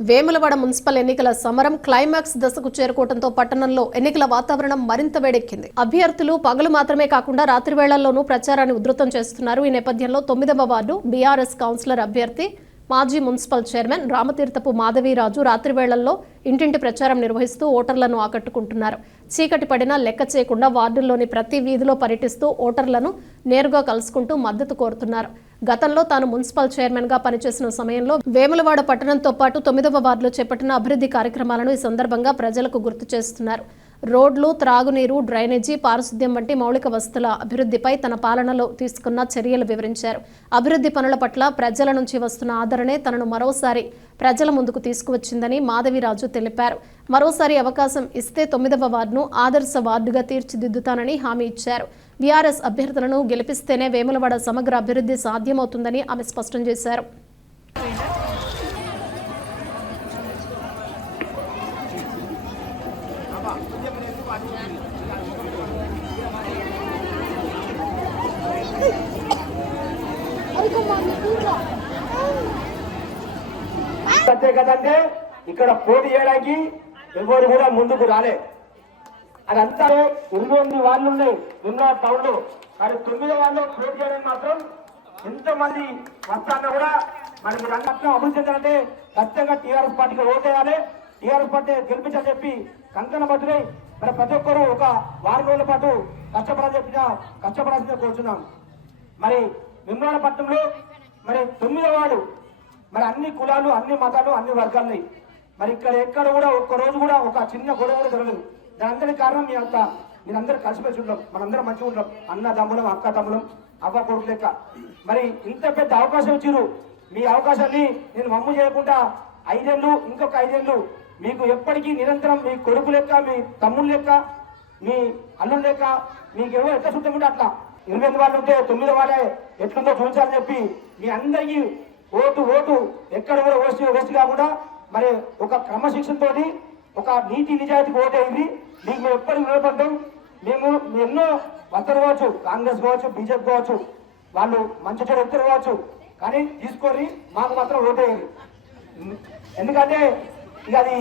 Vemulawada municipal ఎన్నికల సమరం climax దశకు చేరుకోవడంతో పట్టణంలో ఎన్నికల వాతావరణం మరింత వేడెక్కింది. అభ్యర్థులు పగలు మాత్రమే కాకుండా రాత్రి వేళల్లోనూ ప్రచారాన్ని ఉధృతం చేస్తున్నారు. ఈ నేపథ్యంలో 9వ వార్డు బీఆర్ఎస్ కౌన్సిలర్ అభ్యర్థి మాజీ మున్సిపల్ చైర్మన్ రామతీర్థపు మాధవీరాజు రాత్రి వేళల్లో ఇంటింటి ప్రచారం నిర్వహిస్తూ ఓటర్లను ఆకట్టుకుంటున్నారు. చీకటి పడినా లెక్క చేయకుండా వార్డుల్లోని ప్రతి వీధిలో పర్యటిస్తూ ఓటర్లను నేరుగా కలుసుకుంటూ మద్దతు కోరుతున్నారు. గతంలో తాను మున్సిపల్ చైర్మన్ గా పనిచేసిన సమయంలో వేములవాడ పట్టణంతో పాటు 9వ వార్డులో చేపట్టిన అభివృద్ధి కార్యక్రమాలను ఈ సందర్భంగా ప్రజలకు గుర్తు చేస్తున్నారు. రోడ్లు, త్రాగునీరు, డ్రైనేజీ, పారిశుద్ధ్యం వంటి మౌలిక వసతుల అభివృద్ధిపై తన పాలనలో తీసుకున్న చర్యలు వివరించారు. అభివృద్ధి పనుల పట్ల ప్రజల నుంచి వస్తున్న ఆదరణే తనను మరోసారి ప్రజల ముందుకు తీసుకువచ్చిందని మాధవీరాజు తెలిపారు. మరోసారి అవకాశం ఇస్తే 9వ వార్డును ఆదర్శ వార్డుగా తీర్చిదిద్దుతానని హామీ ఇచ్చారు. బీఆర్ఎస్ అభ్యర్థులను గెలిపిస్తేనే వేములవాడ సమగ్ర అభివృద్ధి సాధ్యమవుతుందని ఆమె స్పష్టం చేశారు. కదంటే ఇక్కడ పోటీ చేయడానికి ఎవరు కూడా ముందుకు రాలే. అదంతా 8 వాళ్ళు ఉన్నాయి ఉన్న టౌన్ లో, కానీ 9వ వార్డులో పోటీ చేయడానికి మాత్రం ఎంతమంది వస్తారన్నా కూడా మనకి రంగం అభివృద్ధి చెందాలంటే ఖచ్చితంగా టీఆర్ఎస్ పార్టీకి ఓటేయాలి, టీఆర్ఎస్ పార్టీ గెలిపించాలని చెప్పి కంకణ బద్దులై మరి ప్రతి ఒక్కరూ ఒక వారం రోజుల పాటు కష్టపడాల్సిందే కోరుచున్నాం. మరి వేములవాడ పట్టణంలో మరి 9వ వార్డు మరి అన్ని కులాలు, అన్ని మతాలు, అన్ని వర్గాలని మరి ఎక్కడ కూడా ఒక్క రోజు కూడా ఒక చిన్న గొడవ కూడా జరగలేదు. దాని అందరికీ కారణం మీరందరూ కలిసిమెలిసి ఉంటాం, మనందరం మంచిగా ఉంటాం, అన్న తమ్ములం, అక్క తమ్ములం, అవ్వ కొడుకు లెక్క. మరి ఇంత పెద్ద అవకాశం ఇచ్చిరు. మీ అవకాశాన్ని నేను మమ్ము చేయకుండా 5 ఏళ్ళు, ఇంకొక 5 ఏళ్ళు మీకు ఎప్పటికీ నిరంతరం మీ కొడుకు లెక్క, మీ తమ్ముడు లెక్క, మీ అల్లుడు లెక్క మీకు ఎవరు ఎట్లా శుద్ధం ఉంటే అట్లా 28 వాళ్ళు ఉంటే 9వ వాడే ఎట్లుందో చూపించాలని చెప్పి మీ అందరికీ ఓటు ఎక్కడ కూడా వేస్ట్ కాకుండా మరి ఒక క్రమశిక్షణతో ఒక నీతి నిజాయితీకి ఓటేది మీకు మేము ఎప్పటికీ నిలబడ్డాం. మేము ఎన్నో వస్తారు కావచ్చు, కాంగ్రెస్ కావచ్చు, బీజేపీ కావచ్చు, వాళ్ళు మంచి చెడు ఎత్తారు కావచ్చు, కానీ తీసుకొని మాకు మాత్రం ఓటేయండి. ఎందుకంటే ఇక అది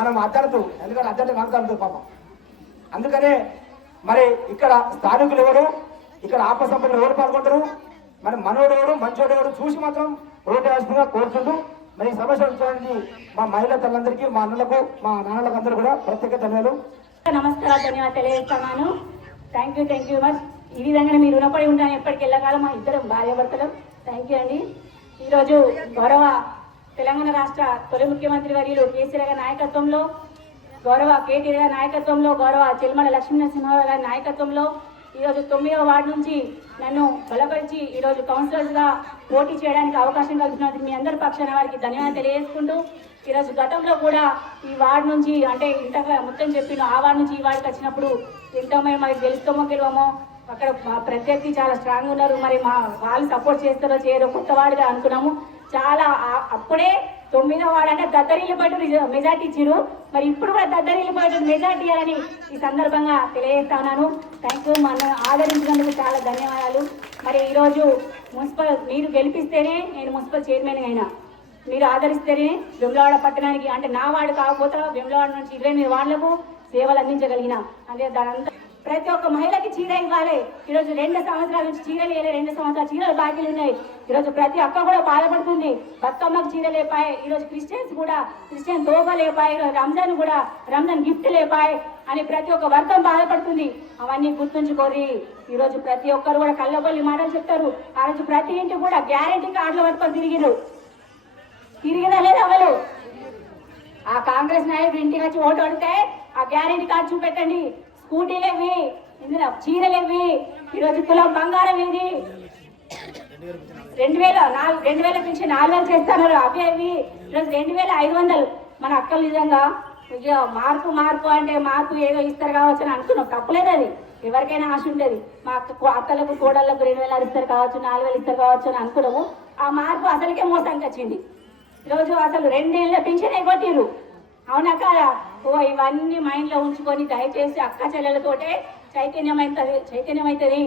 మనం అద్దరదు, ఎందుకంటే అద్దరితో కనుకలదు పాపం. అందుకనే మరి ఇక్కడ స్థానికులు ఎవరు, ఇక్కడ ఆపసంపన్నులు ఎవరు పాల్గొంటారు, మరి మనోడెవరు మంచోడెవరు చూసి మాత్రం ఓటేయాల్సిందిగా కోరుతుంటూ మరి సమస్య మా మహిళా తల్లందరికీ, మా అన్నలకు, మా నాన్నలకు అందరూ కూడా ప్రత్యేక ధన్యవాదాలు. నమస్కారాలు, ధన్యవాదాలు తెలియజేస్తున్నాను. Thank you much. ఈ విధంగానే మీరు రుణపడి ఉంటాను ఎప్పటికి వెళ్ళగాలం మా ఇద్దరం భార్యాభర్తలు. థ్యాంక్ యూ అండి. ఈరోజు గౌరవ తెలంగాణ రాష్ట్ర తొలి ముఖ్యమంత్రి వర్యులు కేసీఆర్ గారి నాయకత్వంలో, గౌరవ కేటీఆర్ గారి నాయకత్వంలో, గౌరవ చెల్మల లక్ష్మీనరసింహారావు గారి నాయకత్వంలో ఈరోజు 9వ వార్డు నుంచి నన్ను బలపరిచి ఈరోజు కౌన్సిలర్స్గా పోటీ చేయడానికి అవకాశం కల్పించినందుకు మీ అందరి పక్షాన వారికి ధన్యవాదాలు తెలియజేసుకుంటూ, ఈరోజు గతంలో కూడా ఈ వార్డు నుంచి అంటే ఇంతగా మొత్తం చెప్పిన ఆ వార్డు నుంచి ఈ వార్డుకి వచ్చినప్పుడు ఎంతో మరి గెలుస్తామో గెలవమో, అక్కడ ప్రత్యర్థి చాలా స్ట్రాంగ్ ఉన్నారు, మరి వాళ్ళు సపోర్ట్ చేస్తారో చేయరో కొత్త వార్డుగా అనుకున్నాము. చాలా అప్పుడే 9వ వార్డు అంటే దద్దరిల్లు పట్టు మెజార్టీ ఇచ్చిరు, మరి ఇప్పుడు కూడా దద్దరిల్లు పట్టు మెజార్టీ ఇవ్వాలని ఈ సందర్భంగా తెలియజేస్తున్నాను. Thank you. మన ఆదరించినందుకు చాలా ధన్యవాదాలు. మరి ఈరోజు మున్సిపల్ మీరు గెలిపిస్తేనే నేను మున్సిపల్ చైర్మన్ అయినా, మీరు ఆదరిస్తేనే వేములవాడ పట్టణానికి అంటే నా వార్డు కాకపోతే వేములవాడ నుంచి 28 వార్డులకు సేవలు అందించగలిగిన. అదే దానంతా ప్రతి ఒక్క మహిళకి చీర ఇవ్వాలి. ఈరోజు 2 సంవత్సరాల నుంచి చీరలు వేయలే, 2 సంవత్సరాల చీరలు బాకీలు ఉన్నాయి. ఈరోజు ప్రతి ఒక్క కూడా బాధపడుతుంది. బతుకమ్మకు చీర లేపాయి, ఈరోజు క్రిస్టియన్ తోఫా లేపాయి, ఈరోజు రంజాన్ గిఫ్ట్ లేపాయి అని ప్రతి ఒక్క వర్గం బాధపడుతుంది. అవన్నీ గుర్తుంచుకోరి. ఈరోజు ప్రతి ఒక్కరు కూడా కళ్ళబొల్లి మాటలు చెప్తారు. ఆ రోజు ప్రతి ఇంటికి కూడా గ్యారెంటీ కార్డులు పట్టుకొని తిరిగినా లేదా వాళ్ళు ఆ కాంగ్రెస్ నాయకుడు ఇంటికి వచ్చి ఓటు అడిగితే ఆ గ్యారెంటీ కార్డు చూపెట్టండి. స్కూటీలేవి, ఇందులో చీరలేవి, ఈరోజు తులం బంగారం ఏది 2000 నుంచి 4000 చేస్తున్నారు. అవి ఈరోజు 2500. మన అక్కలు నిజంగా ఇక మార్పు అంటే మార్పు ఏదో ఇస్తారు కావచ్చు అని అనుకున్నాం. తప్పులేదు, అది ఎవరికైనా ఆశ ఉంటుంది. మా అక్కలకు కోడళ్ళకు 2000 ఇస్తారు కావచ్చు, 4000 ఇస్తారు కావచ్చు అని అనుకున్నాము. ఆ మార్పు అసలుకే మోసానికి వచ్చింది. ఈరోజు అసలు 2 ఏళ్ళ పింఛన్ అయిపోతారు. అవునా కాదా? ఇవన్నీ మైండ్లో ఉంచుకొని దయచేసి అక్క చెల్లెలతోటే చైతన్యం అవుతుంది.